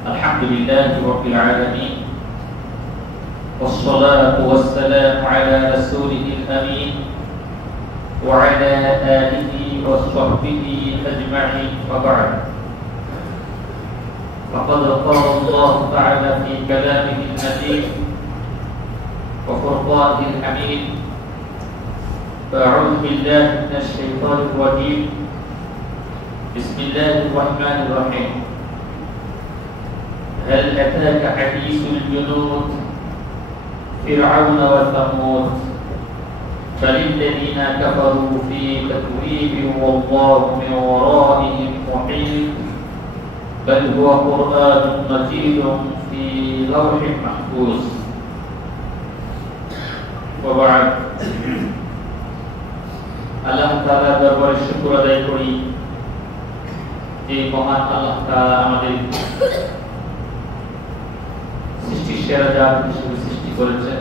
الحمد لله رب العالمين والصلاة والسلام على رسوله الأمين وعلى آله وصحبه أجمعين وبعد فقد قال الله تعالى في كلامه المجيد وفرقانه الحميد فأعوذ بالله من الشيطان الرجيم بسم الله الرحمن الرحيم هل أتاك حديث الجنود فرعون وثمود بل الذين كفروا في تكذيب والله من ورائهم محيط بل هو قرآن مجيد في لوح محفوظ وبعد আল্লাহ তাআলা দরবারে শুকর আদায় করি যে মহান আল্লাহ তাআলা আমাদের সৃষ্টির সেরা জাত হিসেবে সৃষ্টি করেছেন,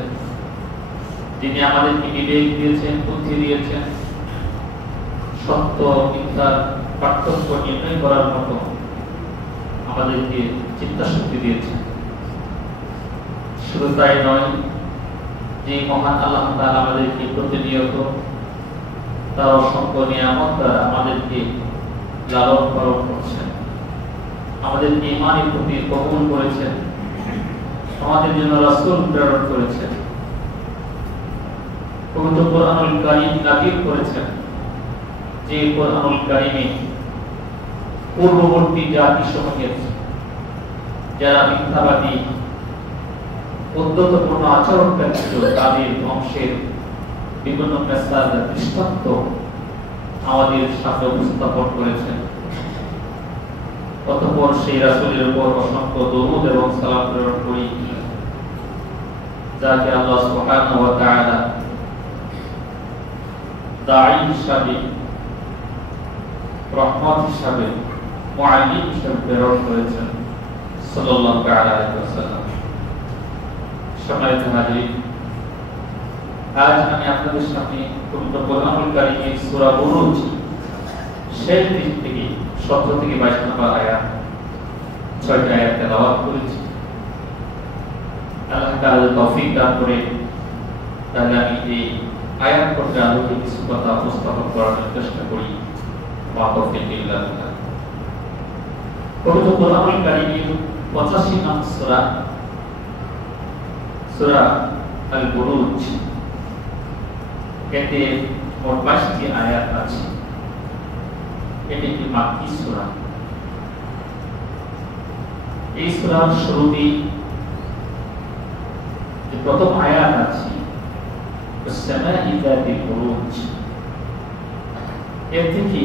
যিনি আমাদেরকে বিবেক দিয়েছেন, বুদ্ধি দিয়েছেন, সত্য মিথ্যার পার্থক্য নির্ণয় করার মতো আমাদেরকে চিন্তাশক্তি দিয়েছেন। শুধু তাই নয়, যে মহান আল্লাহ তাআলা আমাদেরকে প্রতিনিয়ত তার অসংখ্য নিয়ামত দ্বারা আমাদেরকে লালন পালন করছেন, আমাদেরকে ঈমানের প্রতি কবুল করেছেন, আমাদের জন্য রাসূল প্রেরণ করেছেন, পবিত্র কোরআনুল কারীম নাযিল করেছেন, যে কোরআনুল কারীমে পূর্ববর্তী জাতি সমূহের যারা মিথ্যাবাদী উদ্ধতপূর্ণ আচরণকারী ছিল তাদের ধ্বংসের বিভিন্ন মেসাজ দৃষ্টান্ত আমাদের সামনে উপস্থাপন করেছেন। অতঃপর সেই রাসূলের উপর অসংখ্য দরুদ এবং সালাম প্রেরণ করি, যাকে আল্লাহ সুবহানাহু ওয়া তাআলা দাঈ হিসাবে, রহমত হিসাবে, মুআল্লিম হিসাবে প্রেরণ করেছেন সাল্লাল্লাহু আলাইহি ওয়াসাল্লাম। সম্মানিত হাজিরিন, আজ আমি আপনাদের সামনে পবিত্র কোরআনুল কারীমের সূরা বুরুজ শেষ দিক থেকে 17 থেকে 22 নম্বর আয়াত, 6টি আয়াত তেলাওয়াত করেছি। আল্লাহ তাআলা তৌফিক দান করে তাহলে আমি এই আয়াত পড়ে আলোকে কিছু কথা উপস্থাপন করার চেষ্টা করি। মা তৌফিক বিল্লাহ। পবিত্র কোরআনুল কারীমের 85 নং সূরা, সূরা আল বুরুজ, এতে মোট 22টি আয়াত আছে। এটি একটি মাক্কি সূরা। এই সূরার শুরুতে যে প্রথম আয়াত আছে, "ওয়াস-সামা'i যাতিল বুরুজ", এর থেকে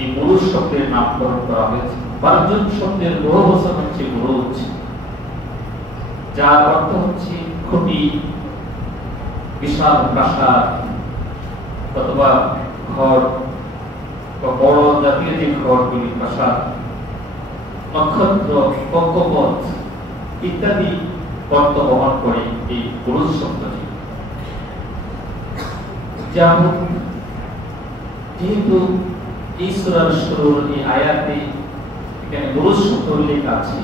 এই বুরুজ শব্দের নামকরণ করা হয়েছে। বারজন শব্দের বহুবচন হচ্ছে বুরুজ, যার অর্থ হচ্ছে খুঁটি, বিশাল প্রাসাদ অথবা ঘর বা বড় জাতীয় যে ঘরগুলি, প্রাসাদ, নক্ষত্র, কক্ষপথ ইত্যাদি অর্থ বহন করে এই বুরুজ শব্দটি। যেহেতু এই সূরার শুরুর এই আয়াতে এখানে বুরুজ শব্দ উল্লেখ আছে,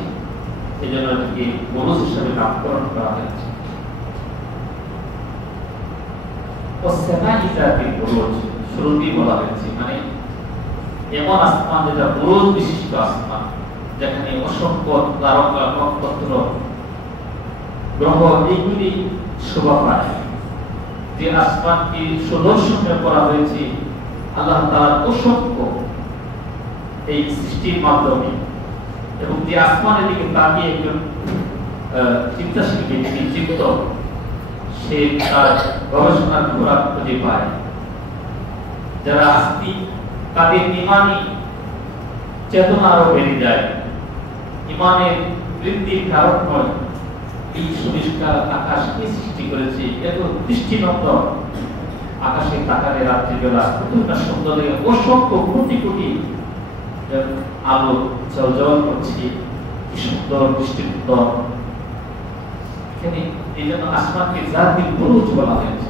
এই জন্য এটাকে বুরুজ হিসেবে নামকরণ করা হয়েছে। শুরুতেই বলা হয়েছে, মানে এমন আসমান যেটা বুরুজ বিশিষ্ট আসমান, যেখানে অসংখ্য তারকা, নক্ষত্র, গ্রহ এগুলি শোভা পায়। যে আসমানকে সুদর্শন করা হয়েছে আল্লাহ তাআলার অসংখ্য এই সৃষ্টির মাধ্যমে, এবং যে আসমানের দিকে তাকিয়ে একজন চিন্তাশীল ব্যক্তি চিত্ত, সে তার গবেষণার খোরাক খুঁজে পায়। যারা আস্তিক তাদের ঈমানি চেতনা আরো বেড়ে যায়, ঈমানের বৃদ্ধির কারণ হয় এই সুনিষ্কার আকাশ কে সৃষ্টি করেছে, এত দৃষ্টিনন্দন আকাশে তাকালে রাত্রিবেলা কতটা সুন্দর লাগে, অসংখ্য কোটি কোটি আলো জ্বলজ্বল করছে, কি সুন্দর দৃষ্টিনন্দন। এখানে এই জন্য আসমানকে জাতিল বুরুজ বলা হয়েছে।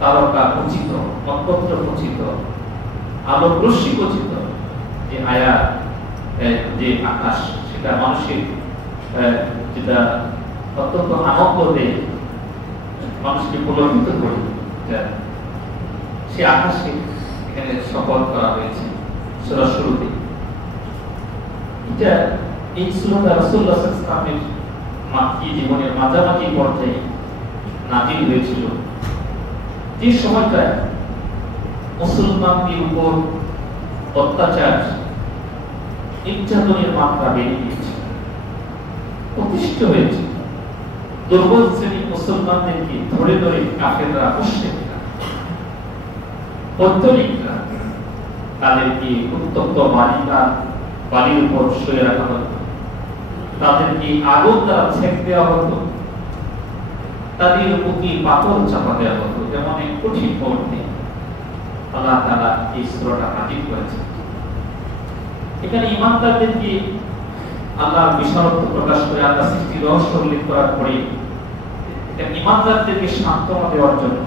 তারকা খচিত, নক্ষত্র খচিত, আলোক রশ্মি খচিত যে আয়াত, যে আকাশ, সেটা মানুষের যেটা অত্যন্ত আনন্দ দেয়, মানুষকে পুলকিত করে, সে আকাশে এখানে শপথ করা হয়েছে সূরা শুরুতে। এটা এই সূরাটা রাসূলুল্লাহ সাল্লাল্লাহু আলাইহি ওয়াসাল্লামের মাক্কি জীবনের মাঝামাঝি পর্যায়ে নাযিল হয়েছিল, যে সময়টা মুসলমানদের উপর অত্যাচার নির্যাতনের মাত্রা বেড়ে গিয়েছে, প্রতিষ্ঠিত হয়েছে। দুর্বল শ্রেণীর মুসলমানদেরকে ধরে ধরে কাফেররা, মুশরিকরা, পৌত্তলিকরা তাদেরকে উত্তপ্ত বালির উপর শুয়ে রাখা হতো, তাদেরকে আগুন দ্বারা ছেঁক দেওয়া হতো, তাদের বুকে পাথর চাপা দেওয়া হতো। যেমন এক কঠিন মুহূর্তে আল্লাহ তাআলা এই সূরাটা নাযিল করেছেন। এখানে ঈমানদারদেরকে আল্লাহর বিশালত্ব প্রকাশ করে, আল্লাহ সৃষ্টির রহস্য উল্লেখ করার পরে এটা ঈমানদারদেরকে সান্ত্বনা দেওয়ার জন্য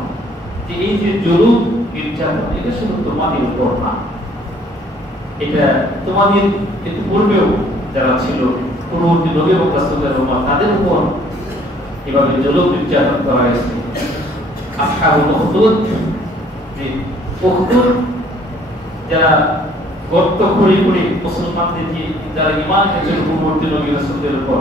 যে এই যে জুলুম নির্যাতন, এটা শুধু তোমাদের উপর না, এটা তোমাদের একটু পূর্বেও যারা ছিল পূর্ববর্তী নবী এবং রাসূলের উম্মত, তাদের উপর এভাবে জুলুম নির্যাতন করা হয়েছে। আসহাবুল উখদুদ, যে উখদুদ যারা গর্ত খুঁড়ে খুঁড়ে মুসলমানদেরকে, যারা ঈমান এনেছিল পূর্ববর্তী নবী রাসূলদের উপর,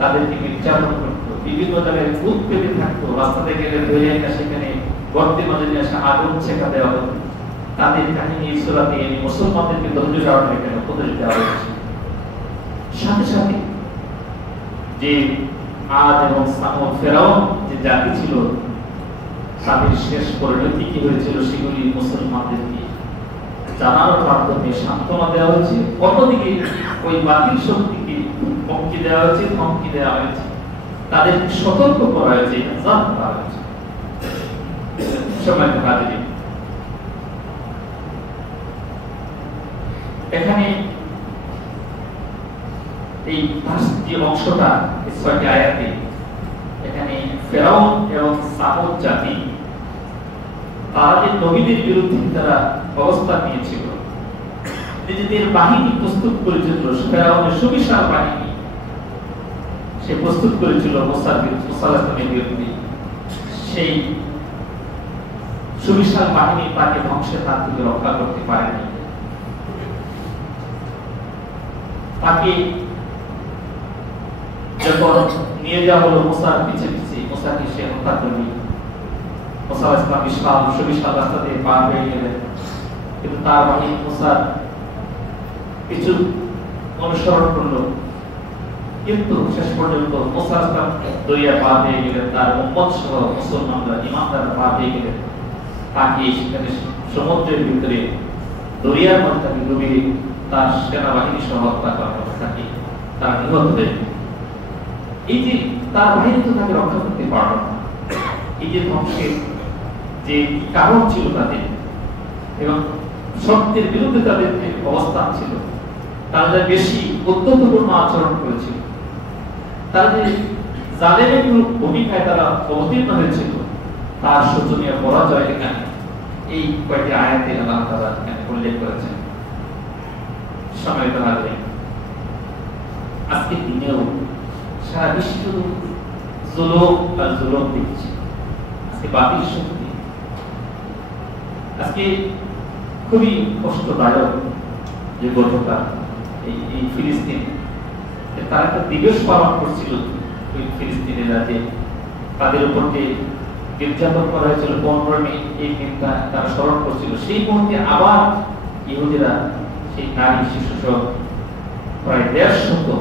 তাদেরকে নির্যাতন করত, বিভিন্ন জায়গায় ভূত পেতে থাকতো, রাস্তাতে গেলে ধরে এনে সেখানে গর্তের মাঝে নিয়ে আসা আগুন ছেঁকা দেওয়া হতো। তাদের কাহিনী এই সূরাতে মুসলমানদেরকে ধৈর্য ধারণের জন্য উপদেশ দেওয়া হয়েছে। সাথে সাথে যে আদ এবং সামুদ, ফেরাউন যে জাতি ছিল, তাদের শেষ পরিণতি কি হয়েছিল সেগুলি মুসলমানদেরকে জানানোর মাধ্যমে সান্ত্বনা দেওয়া হয়েছে। অন্যদিকে ওই বাতিল শক্তিকে হুমকি দেওয়া হয়েছে, ধমকি দেওয়া হয়েছে, তাদেরকে সতর্ক করা হয়েছে, জান করা হয়েছে। সম্মানিত হাজিরিন, এখানে এই যে অংশটা, এই ৬টি আয়াতে, এখানে ফেরাউন এবং সামুদ জাতি, তারা যে নবীদের বিরুদ্ধে তারা অবস্থান নিয়েছিল, নিজেদের বাহিনী প্রস্তুত করেছিল, ফেরাউনের সুবিশাল বাহিনী সে প্রস্তুত করেছিল মুসা আলাইহিসসালামের বিরুদ্ধে। সেই সুবিশাল বাহিনী তাকে ধ্বংসের হাত থেকে রক্ষা করতে পারেনি। তাকে যখন নিয়ে যাওয়া হলো মুসার পিছে পিছে, মুসাকে সে হত্যা করবে। মুসা আলাইহিস সালাম বিশাল সুবিশাল রাস্তা দিয়ে পার হয়ে গেলেন, কিন্তু তার বাহিনী মুসার কিছু অনুসরণ করলো, কিন্তু শেষ পর্যন্ত মুসা আলাইহিস সালাম দরিয়া পার হয়ে গেলেন, তার উম্মত সহ মুসলমানরা, ঈমানদাররা পার হয়ে গেলেন। তাকে সেখানে সমুদ্রের ভিতরে দরিয়ার মধ্যে ডুবিয়ে তার সেনাবাহিনী সহ হত্যা করা হলো, তাকে তারা নিহত হয়ে। এই যে তার বাহিনী তো তাকে রক্ষা করতে পারল না। এই যে ধ্বংসের যে কারণ ছিল তাদের, এবং সত্যের বিরুদ্ধে তাদের যে অবস্থান ছিল, তারা যে বেশি অত্যন্তপূর্ণ আচরণ করেছিল, তারা যে জালেমের ভূমিকায় তারা অবতীর্ণ হয়েছিল, তার শোচনীয় পরাজয় এখানে এই কয়েকটি আয়াতে আল্লাহ তাআলা এখানে উল্লেখ করেছেন। সম্মানিত হাজিরিন, আজকের দিনেও সারা বিশ্ব জুলুম আর জুলুম দেখছি। আজকে বাতিল শক্তি, আজকে খুবই কষ্টদায়ক যে গতকাল এই ফিলিস্তিন, তারা একটা দিবস পালন করছিল, ওই ফিলিস্তিনিরা যে তাদের উপর যে নির্যাতন করা হয়েছিল 15 মে, এই দিনটা তারা স্মরণ করছিল। সেই মুহূর্তে আবার ইহুদিরা সেই নারী শিশু সহ প্রায় 150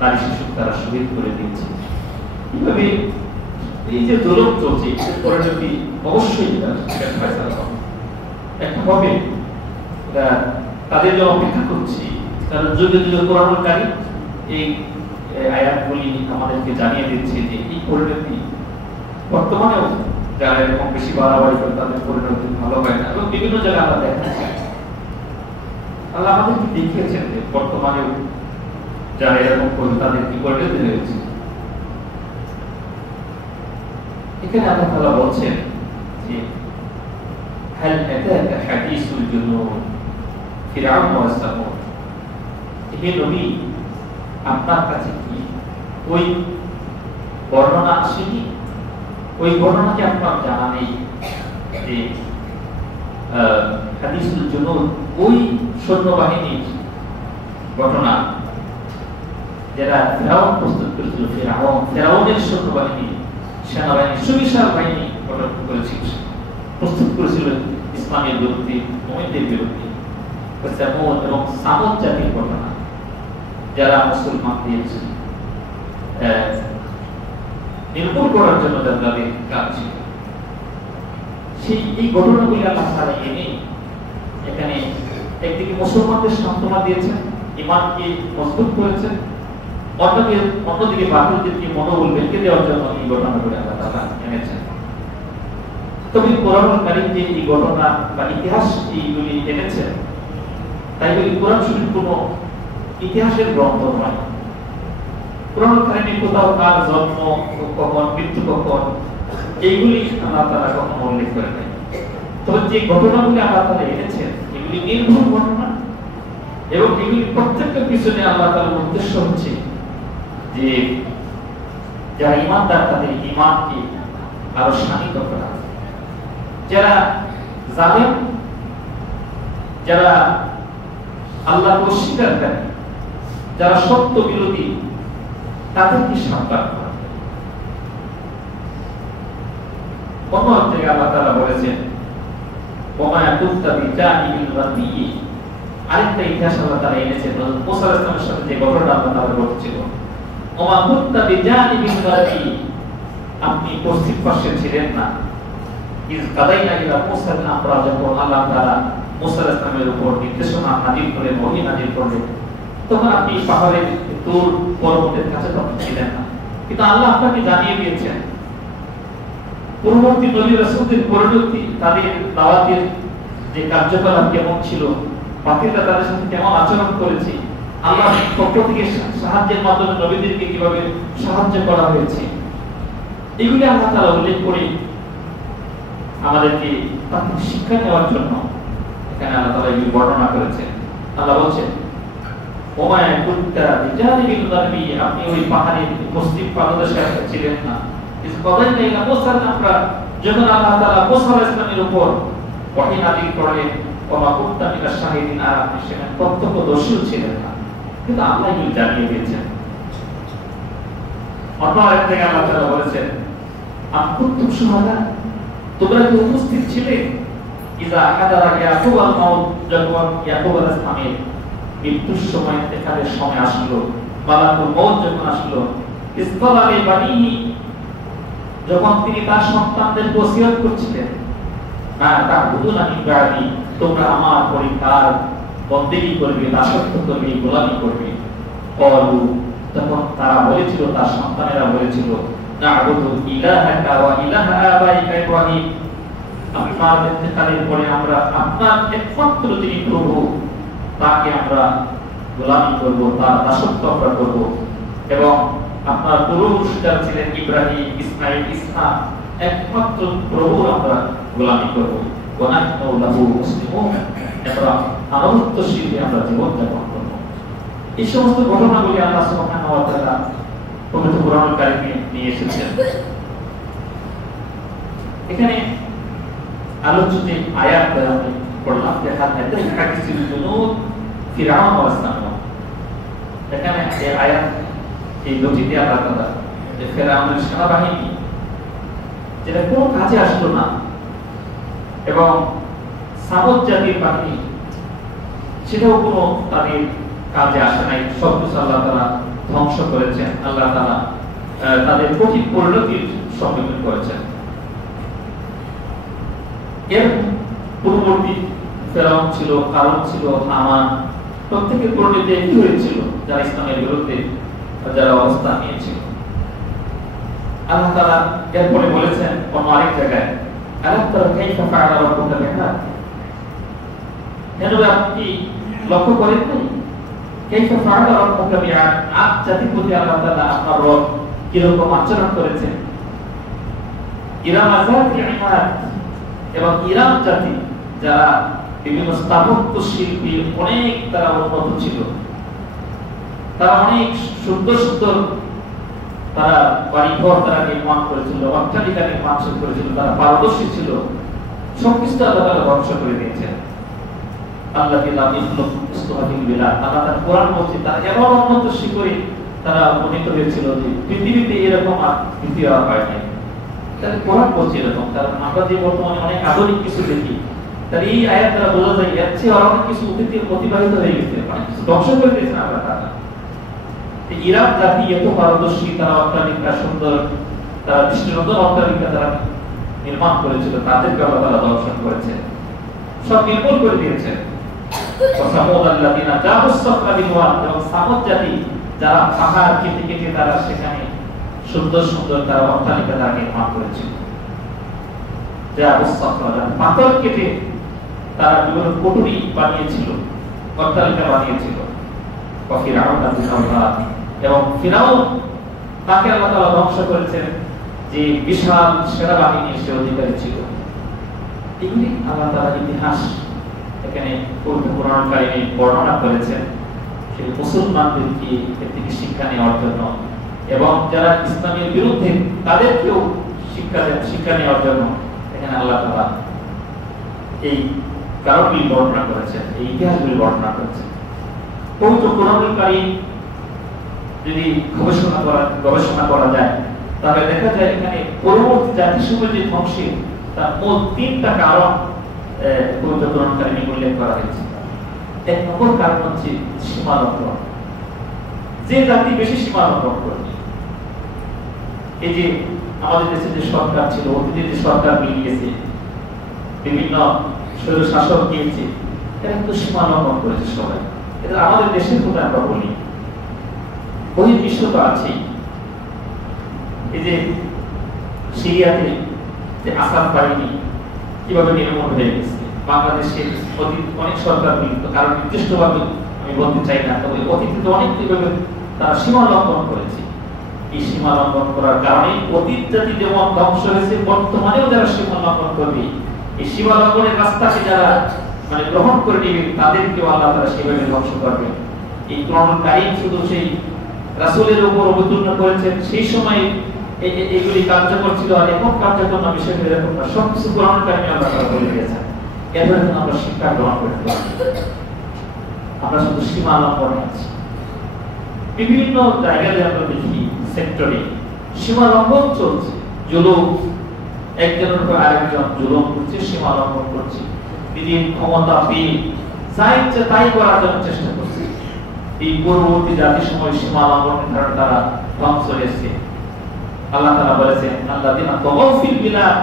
নারী শিশু তারা শহীদ করে দিয়েছে। এইভাবে এই যে জুলুম চলছে, এর পরিণতি অবশ্যই একটা হবে, তাদের জন্য অপেক্ষা করছি। কারণ যুগে যুগে কোরআনকারী এই আয়াতগুলি আমাদেরকে জানিয়ে দিচ্ছে যে এই পরিণতি বর্তমানেও যারা এরকম বেশি বাড়াবাড়ি করে তাদের পরিণতি ভালো হয় না, এবং বিভিন্ন জায়গায় আমরা দেখাচ্ছি। আল্লাহ আমাদেরকে দেখিয়েছেন যে বর্তমানেও যারা এরকম করে তাদের কি পরিণতি হয়েছে। এখানে আল্লাহ তাআলা বলছেন যে হাল আতাকা হাদিসুল জুনুন ফিরআউন ওয়া সামুদ। হে নবী, আপনার কাছে কি ওই বর্ণনা আসেনি, ওই বর্ণনাকে আপনার জানা নেই যে হাদিসুল জুনুদ ওই সৈন্যবাহিনীর ঘটনা যারা ফেরাউন প্রস্তুত করেছিল, ফেরাউনের সৈন্যবাহিনী, সেনাবাহিনী, সুবিশাল বাহিনী গঠন করেছিল, প্রস্তুত করেছিল ইসলামের বিরুদ্ধে, মুমিনদের বিরুদ্ধে। সামুদ এবং সামুদ জাতির ঘটনা, যারা মুসলমানদের নির্মূল করার জন্য তাদের কাজ ছিল, সেই এই ঘটনাগুলি আল্লাহ তাআলা এনে এখানে একদিকে মুসলমানদের সান্ত্বনা দিয়েছেন, ঈমানকে মজবুত করেছেন, অন্যদিকে বাতিলদেরকে মনোবল ভেঙে দেওয়ার জন্য এই ঘটনাগুলি আল্লাহ তাআলা এনেছেন। তবে কোরআনুল কারীম যে এই ঘটনা বা ইতিহাস এইগুলি এনেছেন, তাই বলি কোরআন শরীফ কোনো ইতিহাসের গ্রন্থ নয়। কোরআনুল কারীমে কোথাও কার জন্ম কখন, মৃত্যু কখন, এইগুলি আল্লাহ তাআলা কখনো উল্লেখ করে নাই। তবে যে ঘটনাগুলি আল্লাহ তাআলা এনেছেন এগুলি নির্ভুল ঘটনা, এবং এগুলি প্রত্যেকটা পিছনে আল্লাহ তাআলার উদ্দেশ্য হচ্ছে যে যারা ঈমানদার তাদের ঈমানকে আরো শানিত করা, যারা জালেম, যারা আল্লাহকে অস্বীকার করে, যারা সত্য বিরোধী, তাদেরকে সাবধান করা। অন্য এক জায়গায় আল্লাহ তাআলা বলেছেন ওমা কুনতা বিজানিবিল গারবি, আরেকটা ইতিহাস আল্লাহ তাআলা এনেছেন মুসা আলাইহিস সালামের সাথে যে ঘটনা আল্লাহ তাআলা ঘটেছিল। ওমা কুনতা বিজানিবিল গারবি, আপনি পশ্চিম পাশে ছিলেন না। ইজ কাদাইনা ইলা মুসা আমরা যখন আল্লাহ তাআলা মুসা আলাইহিস সালামের উপর নির্দেশনা নাযিল করে, ওহী নাযিল করলেন, তখন আপনি পাহাড়ের তুর পর্বতের কাছে তখন ছিলেন না। কিন্তু আল্লাহ আপনাকে জানিয়ে দিয়েছেন পূর্ববর্তী নবী রাসূলদের পরিণতি, তাদের দাওয়াতের যে কার্যকলাপ কেমন ছিল, বাতিলরা তাদের সাথে কেমন আচরণ করেছে, আল্লাহর পক্ষ থেকে সাহায্যের মাধ্যমে নবীদেরকে কিভাবে সাহায্য করা হয়েছে, এগুলি আল্লাহ তাআলা উল্লেখ করে আমাদেরকে তাদের শিক্ষা নেওয়ার জন্য এখানে আল্লাহ তাআলা এই বর্ণনা করেছেন। আল্লাহ বলছেন ওমা কুনতা বিজানিবিল গারবি, আপনি ওই পাহাড়ের পশ্চিম পাদদেশে ছিলেন না। ইস কাদাইনা ইলা মুসা আমরা যখন আল্লাহ তাআলা মুসা আলাইহিস সালামের উপর ওহী নাযিল করলেন, ওমা কুনতা মিনাশ শাহিদিন, আর আপনি সেখানে প্রত্যক্ষদর্শী ছিলেন না, কিন্তু আল্লাহ এগুলো জানিয়ে দিয়েছেন। অন্য এক জায়গায় আল্লাহ তাআলা বলেছেন আম কুনতুম শুহাদা, তোমরা কি উপস্থিত ছিলে ইযা হাদারা ইয়াকুব আল মাউত, যখন ইয়াকুব আলাইহিস সালামের মৃত্যুর সময় ইন্তেকালের সময় আসলো, মালাকুল মউত যখন আসলো, ইসকালা লি বানিহি, যখন তিনি তার সন্তানদের ওসিয়ত করছিলেন, না তা'বুদুনা মিন বা'দি, তোমরা আমার পরে কার বন্দেগী করবে, দাসত্ব করবে, গোলামি করবে। ক্বালু, তখন তারা বলেছিল, তার সন্তানেরা বলেছিল, না'বুদু ইলাহাকা ওয়া ইলাহা আবাইকা ইব্রাহিম, আপনার ইন্তেকালের পরে আমরা আপনার একমাত্র যিনি প্রভু তাকে আমরা গোলামি করব, তার দাসত্ব আমরা করব, এবং আপনার পুরুষ যারা ছিলেন ইব্রাহিম, ইসমাঈল, ইসহাক, একমাত্র প্রভুর আমরা গোলামি করব। ওয়া নাহনু লাহু মুসলিমুন, আমরা আনুগত্যশীল হয়ে আমরা জীবন যাপন করব। এই সমস্ত ঘটনাগুলি আল্লাহ সুবহানাহু ওয়া তাআলা পবিত্র কোরআনুল কারীমে নিয়ে এসেছেন। এখানে আলোচিত আয়াত আমি পড়লাম যে হাদিসুল হাদিসুল জুনুদ ফিরআউন ওয়া সামুদ। এখানে এই আয়াত এই দুটিতে আল্লাহ তাআলা যে ফিরআউনের সেনাবাহিনী যেটা কোনো কাজে আসলো না, এবং সামুদ জাতির বাহিনী সেটাও কোনো তাদের কাজে আসে নাই, সব কিছু আল্লাহ তাআলা ধ্বংস করেছেন, আল্লাহ তাআলা তাদের কঠিন পরিণতির সম্মুখীন করেছেন। এর পূর্ববর্তী ফেরাউন ছিল, কারণ ছিল, হামান, প্রত্যেকের পরিণতি একই হয়েছিল, যারা ইসলামের বিরুদ্ধে যারা অবস্থান নিয়েছিল। আল্লাহ তাআলা এরপরে বলেছেন অন্য আরেক জায়গায়, আলাম তারা কাইফা ফাআলা রাব্বুকা বিআদ, আপনি লক্ষ্য করেন নাই কাইফা ফাআলা রাব্বুকা বিআদ, আদ জাতির প্রতি আল্লাহ তাআলা আপনার রব কিরকম আচরণ করেছেন। ইরাম যাতিল ইমাদ, এবং ইরাম জাতি যারা বিভিন্ন স্থাপত্য শিল্পী অনেক তারা উন্নত ছিল, তারা অনেক সুন্দর সুন্দর তারা বাড়িঘর তারা নির্মাণ করেছিল, অট্টালিকা নির্মাণ করেছিল, তারা পারদর্শী ছিল। সবকিছু আল্লাহ তাআলা ধ্বংস করে দিয়েছেন। আল্লাহ তার কোরআন বলছে তারা এমন উন্নত শিখরে তারা উপনীত হয়েছিল যে পৃথিবীতে এরকম আর দ্বিতীয় হয় নাই। তাহলে কোরআন বলছে এরকম। কারণ আমরা যে বর্তমানে অনেক আধুনিক কিছু দেখি, তাহলে এই আয়াত দ্বারা বোঝা যায় এর চেয়ে অনেক কিছু অতিবাহিত হয়ে গেছে, অনেক কিছু ধ্বংস করে দিয়েছেন আল্লাহ তাআলা। ইরাক জাতি এত পারদর্শী, তারা অট্টালিকা সুন্দর, তারা দৃষ্টিনন্দন অট্টালিকা তারা নির্মাণ করেছিল, তাদেরকে আল্লাহ তাআলা দর্শন করেছে, সব নির্মূল করে দিয়েছে। সামুদ জাতি যারা পাহাড় কেটে কেটে তারা সেখানে সুন্দর সুন্দর তারা অট্টালিকা তারা নির্মাণ করেছিল, পাথর কেটে তারা বিভিন্ন কুঠুরি বানিয়েছিল, অট্টালিকা বানিয়েছিল। এবং ফিরাউন তাকে আল্লাহ তাআলা ধ্বংস করেছেন, যে বিশাল সেনাবাহিনীর সে অধিকারী ছিল। এগুলি আল্লাহ তাআলা ইতিহাস এখানে কোরআন কারিমে বর্ণনা করেছেন, সেই মুসলমানদেরকে এর থেকে শিক্ষা নেওয়ার জন্য, এবং যারা ইসলামের বিরুদ্ধে তাদেরকেও শিক্ষা নেওয়ার জন্য এখানে আল্লাহ তাআলা এই কারণগুলি বর্ণনা করেছেন, এই ইতিহাসগুলি বর্ণনা করেছেন। পবিত্র কোরআন কারীম যদি গবেষণা করা যায়, তাহলে দেখা যায় এখানে পরবর্তী জাতিসমূহের যে ধ্বংসের তার মূল তিনটা কারণ পবিত্র কোরআন কারীমে উল্লেখ করা হয়েছে। এক নম্বর কারণ হচ্ছে সীমা লঙ্ঘন। যে জাতি বেশি সীমা লঙ্ঘন করবে, এই যে আমাদের দেশে যে সরকার ছিল, অতীতে যে সরকার মিলিয়েছে, বিভিন্ন স্বৈর শাসক গিয়েছে, এরা কিন্তু সীমা লঙ্ঘন করেছে সবাই। এটা আমাদের দেশের কথা আমরা বলি, বহির্বিশ্ব তো আছেই। এই যে সিরিয়াতে যে আসাদ বাহিনী কিভাবে নির্মূল হয়ে গেছে, বাংলাদেশে অনেক সরকার মিলিত, কারণ নির্দিষ্টভাবে আমি বলতে চাই না, তবে অতীতে তো অনেক কিভাবে তারা সীমা লঙ্ঘন করেছে। এই সীমা লঙ্ঘন করার কারণে অতীত জাতি যেমন ধ্বংস হয়েছে, বর্তমানেও যারা সীমা লঙ্ঘন করবে, এই সীমা লঙ্ঘনের রাস্তাকে যারা গ্রহণ করে নেবে, তাদেরকেও আল্লাহ তাআলা সেভাবে ধ্বংস করবে। এই কোরআন কারীম শুধু সেই রাসূলের উপর অবতীর্ণ করেছেন, সেই সময় এগুলি কার্যকর ছিল, আর এখন কার্যকর না, বিষয়টা এরকম না। সবকিছু কোরআন কারীমে আল্লাহ তাআলা বলে দিয়েছেন। এবার আমরা শিক্ষা গ্রহণ করতে পারি। আমরা শুধু সীমা লঙ্ঘনে আছি। বিভিন্ন জায়গায় আমরা দেখি সেক্টরে সীমা লঙ্ঘন চলছে, জুলুম, একজনের উপর আরেকজন জুলুম করছে, সীমা লঙ্ঘন করছে, নিজের ক্ষমতা পেয়ে যা ইচ্ছে তাই করার জন্য চেষ্টা করছে। এই পূর্ববর্তী জাতির সময় সীমা লঙ্ঘনের কারণে তারা ধ্বংস হয়েছে। আল্লাহ তাআলা বলেছেন, আল্লাযীনা তাগাউ ফিল বিলাদ,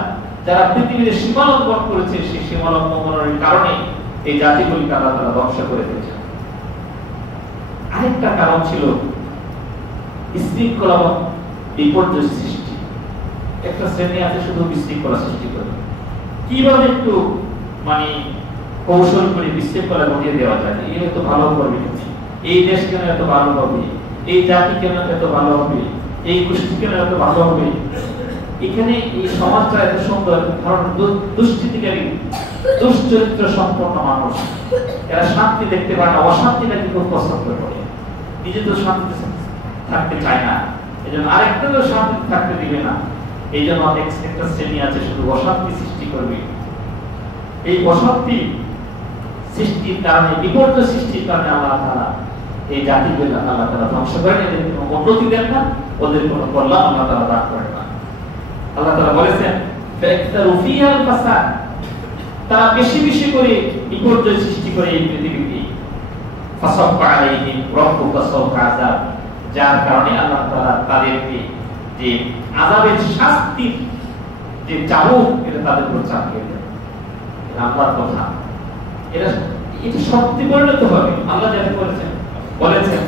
যারা পৃথিবীতে সীমা লঙ্ঘন করেছে, সেই সীমা লঙ্ঘনের কারণে এই জাতিগুলিকে আল্লাহ তাআলা ধ্বংস করে দিয়েছেন। আরেকটা কারণ ছিল বিশৃঙ্খলা এবং বিপর্যয় সৃষ্টি। একটা শ্রেণী আছে শুধু বিশৃঙ্খলা সৃষ্টি করে, কিভাবে একটু কৌশল করে বিশৃঙ্খলা ঘটিয়ে দেওয়া যায়, এই তো ভালো করবে, এই দেশ কেন এত ভালো হবে, এই জাতি কেন এত ভালো হবে, এই গোষ্ঠী কেন এত ভালো হবে, এখানে এই সমাজটা এত সুন্দর। কারণ দুষ্কৃতিকারী, দুশ্চরিত্র সম্পন্ন মানুষ, এরা শান্তি দেখতে পায় না, অশান্তিটাকে খুব পছন্দ করে, নিজে তো শান্তি থাকতে চায় না, এই জন্য আরেকটা তো শান্তি থাকতে দিবে না। এই জন্য একটা শ্রেণী আছে শুধু অশান্তি সৃষ্টি করবে। এই অশান্তি সৃষ্টির কারণে, বিপর্যয় সৃষ্টির কারণে আল্লাহ তাআলা এই জাতিগুলো আল্লাহ তাআলা ধ্বংস করেন, এদের কোনো উন্নতি দেন না, ওদের কোনো কল্যাণ আল্লাহ তাআলা দান করেন না। আল্লাহ তাআলা বলেছেন, ফাকতারু ফিহাল ফাসাদ, তারা বেশি বেশি করে বিপর্যয় সৃষ্টি করে এই পৃথিবীতে। ফাসাফা আলাইহিম রাব্বুকা সাওতা আযাব, যার কারণে আল্লাহ তাআলা তাদেরকে যে আযাবের শাস্তির যে চাবুক, এটা তাদের উপর চাপিয়ে দেন। আল্লাহর কথা, এটা সত্যি পরিণত হবে। আল্লাহ যা বলেছেন,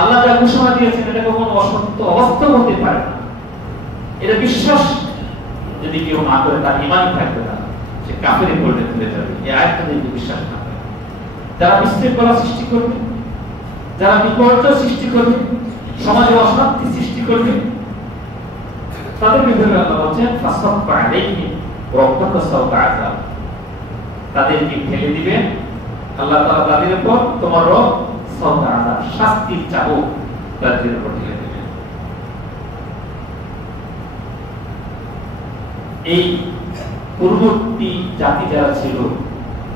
আল্লাহ যা ঘোষণা দিয়েছেন, এটা কখনো অসত্য অবাস্তব হতে পারে না। এটা বিশ্বাস যদি কেউ না করে, তার ঈমান থাকবে না, সে কাফেরে পরিণত হয়ে যাবে। এই আয়াতটা যদি বিশ্বাস না করে, যারা বিশৃঙ্খলা সৃষ্টি করবে, যারা বিপর্যয় সৃষ্টি করবে, সমাজে অশান্তি সৃষ্টি করবে, তাদের বিরুদ্ধে আল্লাহ বলছেন, ফাসাফা আলাইহিম রাব্বুকা সাওতা আযাব, তাদেরকে ফেলে দিবেন আল্লাহ তাআলা তাদের উপর, তোমার রব সাওতা শাস্তির চাবুক তাদের উপর ঢেলে দেবেন। এই পূর্ববর্তী জাতি যারা ছিল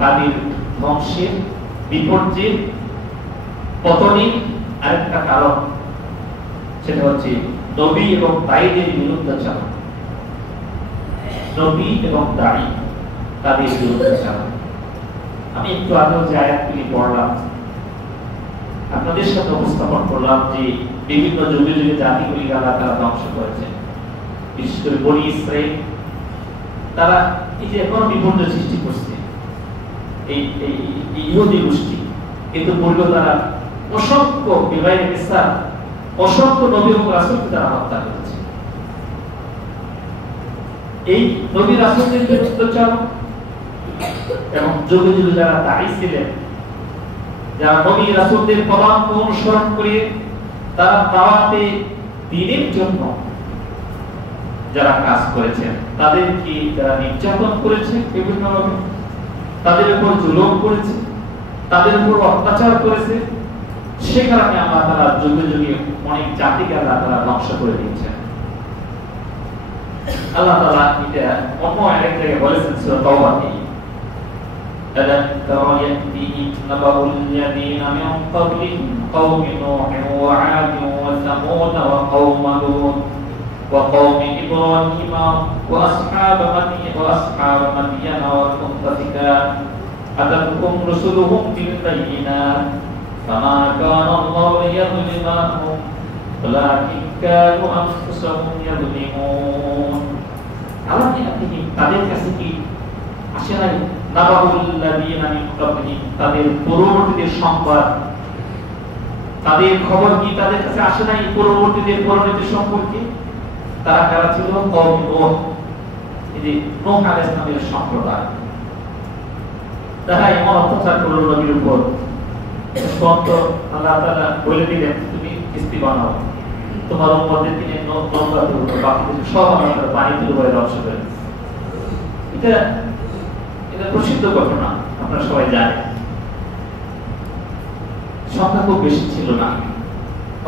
তাদের ধ্বংসের, বিপর্যয়ের, পতনের আরেকটা কারণ সেটা হচ্ছে নবী এবং দায়ীদের বিরুদ্ধাচরণ। নবী এবং দায়ী তাদের বিরুদ্ধাচরণ। আমি একটু আগেও যে আয়াতগুলি পড়লাম আপনাদের সাথে উপস্থাপন করলাম যে বিভিন্ন যুগে যুগে জাতিগুলি আল্লাহ তাআলা ধ্বংস করেছেন। বিশেষ করে বনি ইসরাইল তারা এই যে এখন বিপর্যয় সৃষ্টি করছে এই ইহুদি গোষ্ঠী, কিন্তু পূর্বে তারা অসংখ্য বিবাহের কিসসা, অসংখ্য নবী এবং রাসূলকে তারা হত্যা করেছে। এই নবী রাসূলদের বিরুদ্ধাচরণ এবং যুগে যুগে যারা দায়ী ছিলেন, যারা নবী রাসূলদের পদাঙ্ক অনুসরণ করে তারা দাওয়াতে দ্বীনের জন্য যারা কাজ করেছেন, তাদেরকে যারা নির্যাতন করেছে বিভিন্নভাবে, তাদের উপর জুলুম করেছে, তাদের উপর অত্যাচার করেছে, সে কারণে আল্লাহ তাআলা যুগে যুগে অনেক জাতিকে আল্লাহ তাআলা ধ্বংস করে দিয়েছেন। আল্লাহ তাআলা এটা অন্য আরেক জায়গায় বলেছেন সূরা তাওবাতে, ألم تر يأتيهم نبأ الذين من قبلهم قوم نوح وعاد وثمود وقوم لوط وقوم إبراهيم وأصحاب مدين والمؤتفكات أتتهم رسلهم بالبينات فما كان الله ليظلمهم ولكن كانوا أنفسهم يظلمون ألم يأتيهم তাদের কাছে কি আসে নাই নাবাউল্লাযীনা মিন ক্বাবলিহিম, তাদের পূর্ববর্তীদের সংবাদ, তাদের খবর কি তাদের কাছে আসে নাই পূর্ববর্তীদের পরিণতি সম্পর্কে? তারা কারা ছিল? কওম নূহ, এই যে নূহ আলাইহিস সালামের সম্প্রদায়। তারা এমন অত্যাচার করল নবীর উপর, স্পষ্ট আল্লাহ তাআলা বলে দিলেন তুমি কিস্তি বানাও, তোমার উম্মতদেরকে নিয়ে নৌকাতে উঠো, বাকিদের সব আল্লাহ তাআলা পানিতে ডুবাই ধ্বংস করে। এটা প্রসিদ্ধ ঘটনা, আপনারা সবাই জানেন। সংখ্যা খুব বেশি ছিল না,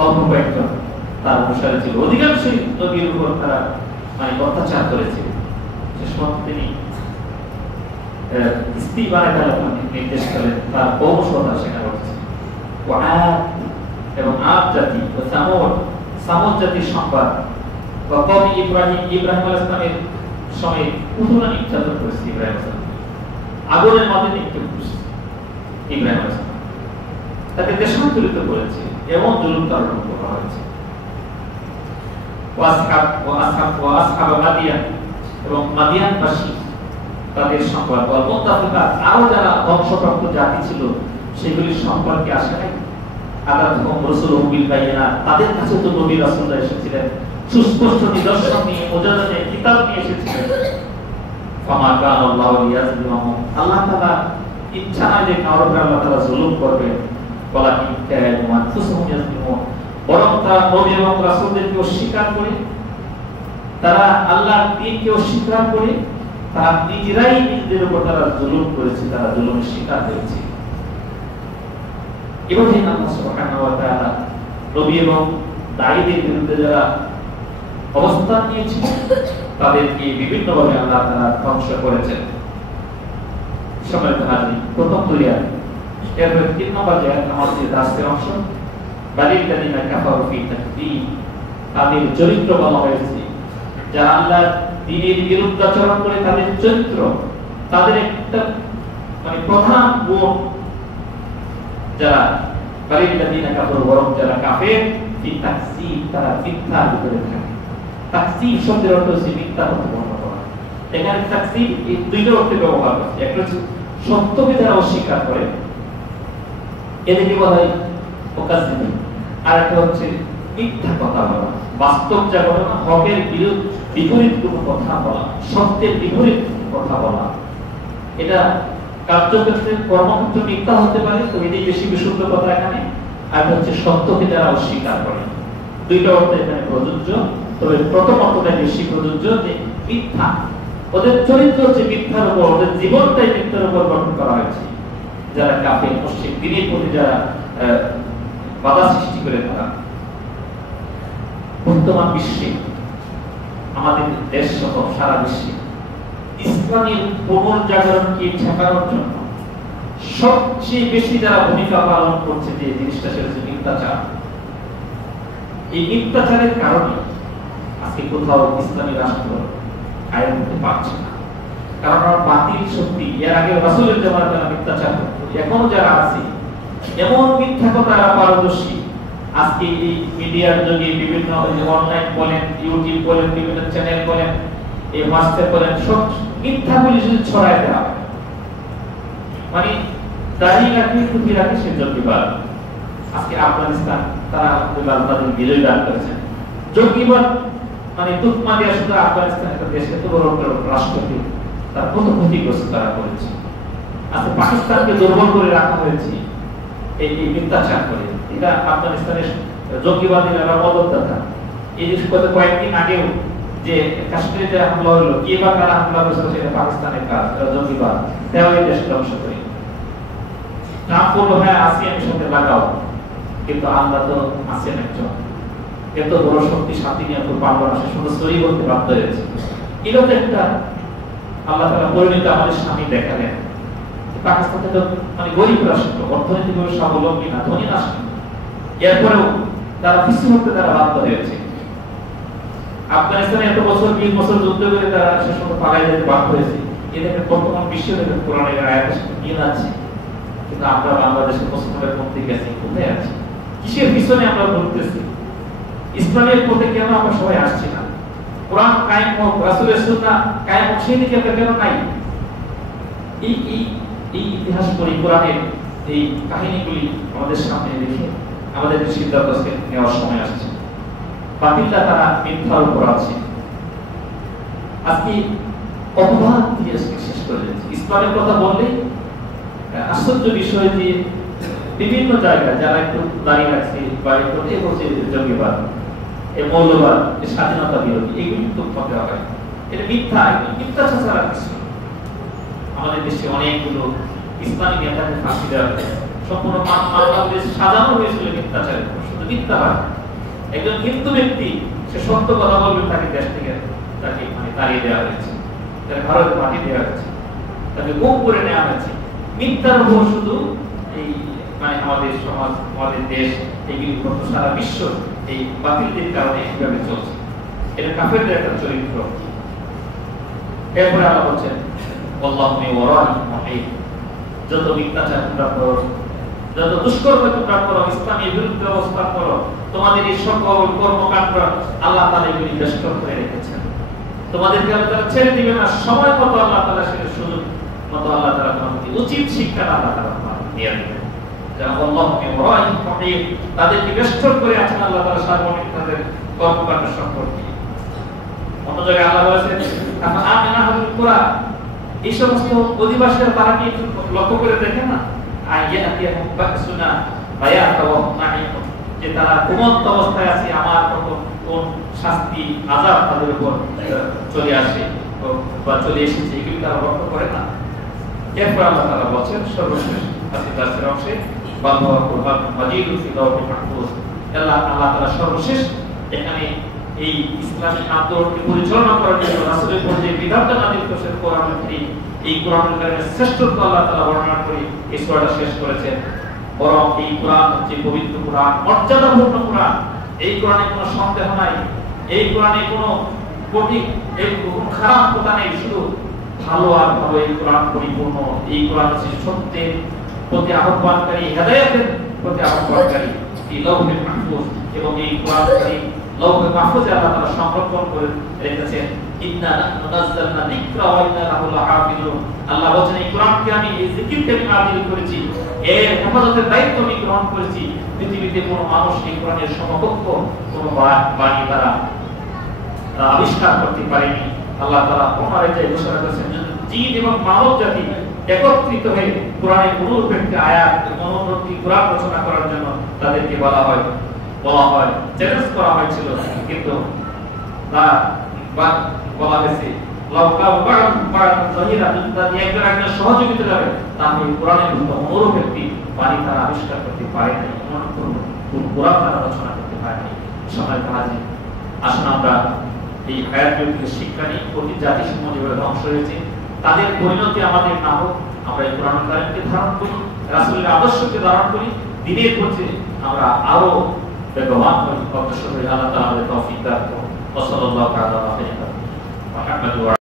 অল্প কয়েকজন তার অনুসারী ছিল। অধিকাংশই নবীর উপর তারা অত্যাচার করেছে। শেষ পর্যন্ত তিনি কিস্তি বানাতে নির্দেশ করেন, তার বংশধর সেখানে রয়েছে। এবং আদ জাতি ও সামুদ জাতির সংবাদ বা কওমি ইব্রাহিম আলাইহিস সালামের সময় পুতুলা নির্যাতন করেছে। ইব্রাহিম আলাইহিস সালাম আগুনের মধ্যে নিক্ষেপ করেছে। ইব্রাহিম আলাইহিস সালাম তাকে দেশান্তরিত করেছে, এমন জুলুম তার উপর করা হয়েছে। ওয়াসহাব মাদিয়ান এবং মাদিয়ানবাসী তাদের সংবাদ, মুত্তাফিকাত আরো যারা ধ্বংসপ্রাপ্ত জাতি ছিল সেগুলির সম্পর্কে আসে নাই। আতাতুহুম রাসূলুহুম বিল বায়িনাত, তাদের কাছে তো নবী রাসূলরা এসেছিলেন সুস্পষ্ট নিদর্শন নিয়ে, মুজাজ্জাদ কিতাব নিয়ে এসেছিলেন। ফামা কানা আল্লাহু লিয়াজলিমাহুম, আল্লাহ তাআলা ইচ্ছা নাই যে কারো উপর আল্লাহ তাআলা জুলুম করবেন। ওয়ালাকিন কানু আনফুসাহুম ইয়াজলিমুন, বরং তারা নবী এবং রাসূলদেরকে অস্বীকার করে, তারা আল্লাহর দ্বীনকে অস্বীকার করে, তারা নিজেরাই নিজেদের উপর তারা জুলুম করেছে, তারা জুলুমের শিকার হয়েছে। এভাবে আল্লাহ সুবহানাহু ওয়া তাআলা নবী এবং দায়ীদের বিরুদ্ধে যারা অবস্থান নিয়েছে তাদেরকে বিভিন্নভাবে আল্লাহ তাআলা ধ্বংস করেছেন। সম্মানিত হাজির, প্রথম দুই আয়াত, এরপর 3 নম্বর আয়াত আমাদের দাসের অংশ, বালিল্লাযিনা কাফারু ফি তাকদীব, তাদের চরিত্র বলা হয়েছে যারা আল্লাহর দ্বীনের বিরুদ্ধাচরণ করে, তাদের চরিত্র, তাদের একটা প্রধান গুণ, যারা বালিল্লাযিনা কাফারু, বরং যারা কাফের, ফি তাকযীব, তারা মিথ্যার ভিতরে থাকে। তাকযীব শব্দের অর্থ হচ্ছে মিথ্যা প্রতিপন্ন করা। এখানে তাকযীব এই দুইটা অর্থে ব্যবহার হচ্ছে। একটা হচ্ছে সত্যকে যারা অস্বীকার করে, এদেরকে বলা হয় মুকাজ্জিব, আর একটা হচ্ছে মিথ্যা কথা বলা, বাস্তব যা ঘটনা হকের বিপরীত কোনো কথা বলা, সত্যের বিপরীত কথা বলা। এটা কার্যক্ষেত্রে, কর্মক্ষেত্রে মিথ্যা হতে পারে, তো এটাই বেশি বিশুদ্ধ কথা এখানে। আর হচ্ছে সত্যকে যারা অস্বীকার করে। দুইটা অর্থ এখানে প্রযোজ্য, তবে প্রথম অর্থটা বেশি প্রযোজ্য যে মিথ্যা। ওদের চরিত্র হচ্ছে মিথ্যার উপর, ওদের জীবনটাই মিথ্যার উপর গঠন করা হয়েছে। যারা কাফের, মুশরিক, দ্বীনের প্রতি যারা বাধা সৃষ্টি করে তারা বর্তমান বিশ্বে, আমাদের দেশ সহ সারা বিশ্বে ইসলামের পুনর্জাগরণকে ঠেকানোর জন্য সবচেয়ে বেশি যারা ভূমিকা পালন করছে, যে জিনিসটা সেটা হচ্ছে মিথ্যাচার। এই মিথ্যাচারের কারণে আজকে কোথাও ইসলামী রাষ্ট্র কায়েম হতে পারছে না। কারণ আমার বাতিল শক্তি, এর আগে রাসূলের জামানায় যারা মিথ্যাচার করত, এখনো যারা আছে এমন মিথ্যা কথারা পারদর্শী, আজকে এই মিডিয়ার যোগে বিভিন্ন অনলাইন বলেন, ইউটিউব বলেন, বিভিন্ন চ্যানেল বলেন, এই হোয়াটসঅ্যাপ বলেন, সব মিথ্যাগুলি যদি ছড়ায় দেওয়া হয়, মানে দাঁড়িয়ে রাখি টুপি রাখি সে জঙ্গিবাদ। আজকে আফগানিস্তান তারা তাদের বিজয় দান করেছেন। জঙ্গিবাদ মানে তুকমা দেওয়া শুধু আফগানিস্তান একটা দেশ, এত বড় রাষ্ট্রকে তার কত ক্ষতিগ্রস্ত তারা করেছে। আজকে পাকিস্তানকে দুর্বল করে রাখা হয়েছে এই মিথ্যাচার করে। এটা আফগানিস্তানের জঙ্গিবাদীরা মদতদাতা। এই যে কয়েকদিন আগেও যে কাশ্মীরে যে হামলা হলো, কে বা কারা হামলা করেছিল সেটা পাকিস্তানের কাজ, জঙ্গিবাদ। তাও এই দেশকে ধ্বংস করে নাম করলো, হ্যাঁ আসিয়ানের সাথে লাগাও, কিন্তু আল্লাহ তো আসিয়ান একজন, এত বড় শক্তি শান্তি নিয়ে পারবো না, সে শুধু সরি বলতে বাধ্য হয়েছে। এটা তো একটা আল্লাহ তাআলা পরিণত আমাদের সামনে দেখালেন। পাকিস্তান তো মানে গরিব রাষ্ট্র, অর্থনৈতিকভাবে স্বাবলম্বী না, ধনী রাষ্ট্র, এরপরেও তারা পিছু হতে তারা বাধ্য হয়েছে। আফগানিস্তানে এত বছর 20 বছর যুদ্ধ করে তারা শেষ পর্যন্ত পালিয়ে যেতে বাধ্য হয়েছে। এদেরকে বর্তমান বিশ্বে কোরআনের আয়াতের সাথে মিল আছে, কিন্তু আমরা বাংলাদেশের মুসলমানদের মধ্যে গেছি, কোথায় আছি? কিসের পিছনে আমরা ঘুরতেছি? ইসলামের পথে কেন আমরা সবাই আসছি না? কোরআন কায়েম হোক, রাসূলের সুন্নাহ কায়েম হোক, সেই দিকে আমরা কেন নাই? এই ইতিহাস পড়ি, কোরআনের এই কাহিনীগুলি আমাদের সামনে রেখে আমাদের সিদ্ধান্ত নেওয়ার সময় আসছে। বাতিলরা তারা মিথ্যার উপর আছে। আজকে অপবাদ দিয়ে শেষ করে দিয়েছে। ইসলামের কথা বললে আশ্চর্য বিষয় যে বিভিন্ন জায়গায় যারা একটু দাঁড়িয়ে রাখছে বা একটু বলছে জঙ্গিবাদ, এই মৌলবাদ, এই স্বাধীনতা বিরোধী, এগুলি তো পথে হয়। এটা মিথ্যা, মিথ্যা ছাড়া কিছু। আমাদের দেশে অনেকগুলো ইসলামী নেতাকে ফাঁসি দেওয়া হয়েছে, সম্পূর্ণ বাংলাদেশ সাজানো হয়েছিল মিথ্যাচারের উপর, শুধু মিথ্যাবাদ। একজন হিন্দু ব্যক্তি সে সত্য কথা বলবে, তাকে দেশ থেকে তাকে মানে তাড়িয়ে দেওয়া হয়েছে, তাকে ভারতে মাটি দেওয়া হয়েছে, তাকে গুম করে নেওয়া হয়েছে। মিথ্যার উপর শুধু এই মানে আমাদের সমাজ, আমাদের দেশ, এইগুলি সারা বিশ্ব এই বাতিলদের কারণে এইভাবে চলছে। এটা কাফেরদের একটা চরিত্র। এরপরে আল্লাহ বলছেন, আল্লাহু মিন ওয়ারাইহিম মুহীত, যত মিথ্যাচার তোমরা করো, যত দুষ্কর্ম তোমরা করো, ইসলামের বিরুদ্ধে অবস্থান করো, তোমাদের এই সকল কর্মকাণ্ড আল্লাহ তাআলা এগুলি বেষ্টন করে রেখেছেন। তোমাদেরকে আল্লাহ তাআলা ছেড়ে দিবেন না, সময় মতো আল্লাহ তাআলা সেটা সুযোগ মতো আল্লাহ তাআলা তোমাকে উচিত শিক্ষা আল্লাহ তাআলা দিয়ে দিবেন। যারা আল্লাহু মিন ওয়ারাইহিম মুহীত, তাদেরকে বেষ্টন করে আছেন আল্লাহ তাআলা সার্বক্ষণিক তাদের কর্মকাণ্ড সম্পর্কে। অন্য জায়গায় আল্লাহ বলেছেন, আমিনা আহলুল কুরা, এই সমস্ত অধিবাসীরা তারা কি লক্ষ্য করে দেখে না যে তারা ঘুমন্ত অবস্থায় আছে, আমার কোন শাস্তি আযাব তাদের উপর চলে আসে বা চলে এসেছে, এগুলি তারা লক্ষ্য করে না। এরপর আল্লাহ তাআলা বলেন সর্বশেষ আসিদাসের অংশে, বাল্লাহু কুরআন মাজিদুন ফি লাওহিল মাহফুজ, আল্লাহ তাআলা সর্বশেষ এখানে এই ইসলামী আন্দোলনকে পরিচালনা করার জন্য রাসূলের উপর যে বিধানটা নাযিল করেছেন কোরআনুল কারীম, এই কোরআনুল কারীমের শ্রেষ্ঠত্ব আল্লাহ তাআলা বর্ণনা করে এই সূরাটা শেষ করেছেন। বরং এই কোরআন হচ্ছে পবিত্র কোরআন, মর্যাদাপূর্ণ কোরআন। এই কোরআনে কোনো সন্দেহ নাই, এই কোরআনে কোনো খারাপ কথা নেই, শুধু ভালো আর ভালো। এই কোরআন পরিপূর্ণ। এই কোরআন হচ্ছে সত্যের প্রতি আহ্বানকারী, হেদায়েতের প্রতি আহ্বানকারী। এই লাওহুল মাহফুজ এবং এই কোরআন কারীম লাওহুল মাহফুজে আল্লাহ তাআলা সংরক্ষণ করে রেখেছেন। ইন্না নাহনু নাযালনা যিকরা ওয়া ইন্না লাহু লাহাফিজুন। আল্লাহ বলেন, এই কোরআনকে আমি এই জিকিরকে নাযিল করেছি, এর হেফাজতের দায়িত্ব আমি গ্রহণ করেছি। পৃথিবীতে কোনো মানুষ এই কোরআনের সমকক্ষ কোনো বাণী দ্বারা আবিষ্কার করতে পারেনি। আল্লাহ তাআলা ওনারে যে ঘোষণা করেছেন, জিন এবং মানব জাতি একত্রিত হয়ে কোরআনের অনুরূপ একটি আয়াত, অনুরূপী কোরআন রচনা করার জন্য তাদেরকে বলা হয়, চ্যালেঞ্জ করা হয়েছিল। কিন্তু তারা বলা হয়েছে, একজন একজন সহযোগিতা যাবে, তাহলে কোরআনের মতো অনুরূপ একটি বাণী তারা আবিষ্কার করতে পারে না। কোরআন আলোচনা করতে পারিনি। সময় হাজির, আসুন আমরা এই হায়াতের থেকে শিক্ষা নিই। প্রতি জাতিসমূহ যেভাবে ধ্বংস হয়েছে তাদের পরিণতি আমাদের না হোক। আমরা এই কোরআন কারিমকে ধারণ করি, রাসূলের আদর্শকে ধারণ করি, দিনের প্রতি আমরা আরো বেগবান হই, অগ্রসর হই। আল্লাহ তাআলা আমাদের তৌফিক দান করুন। ওয়া সাল্লাল্লাহু আলা মুহাম্মাদ ওয়া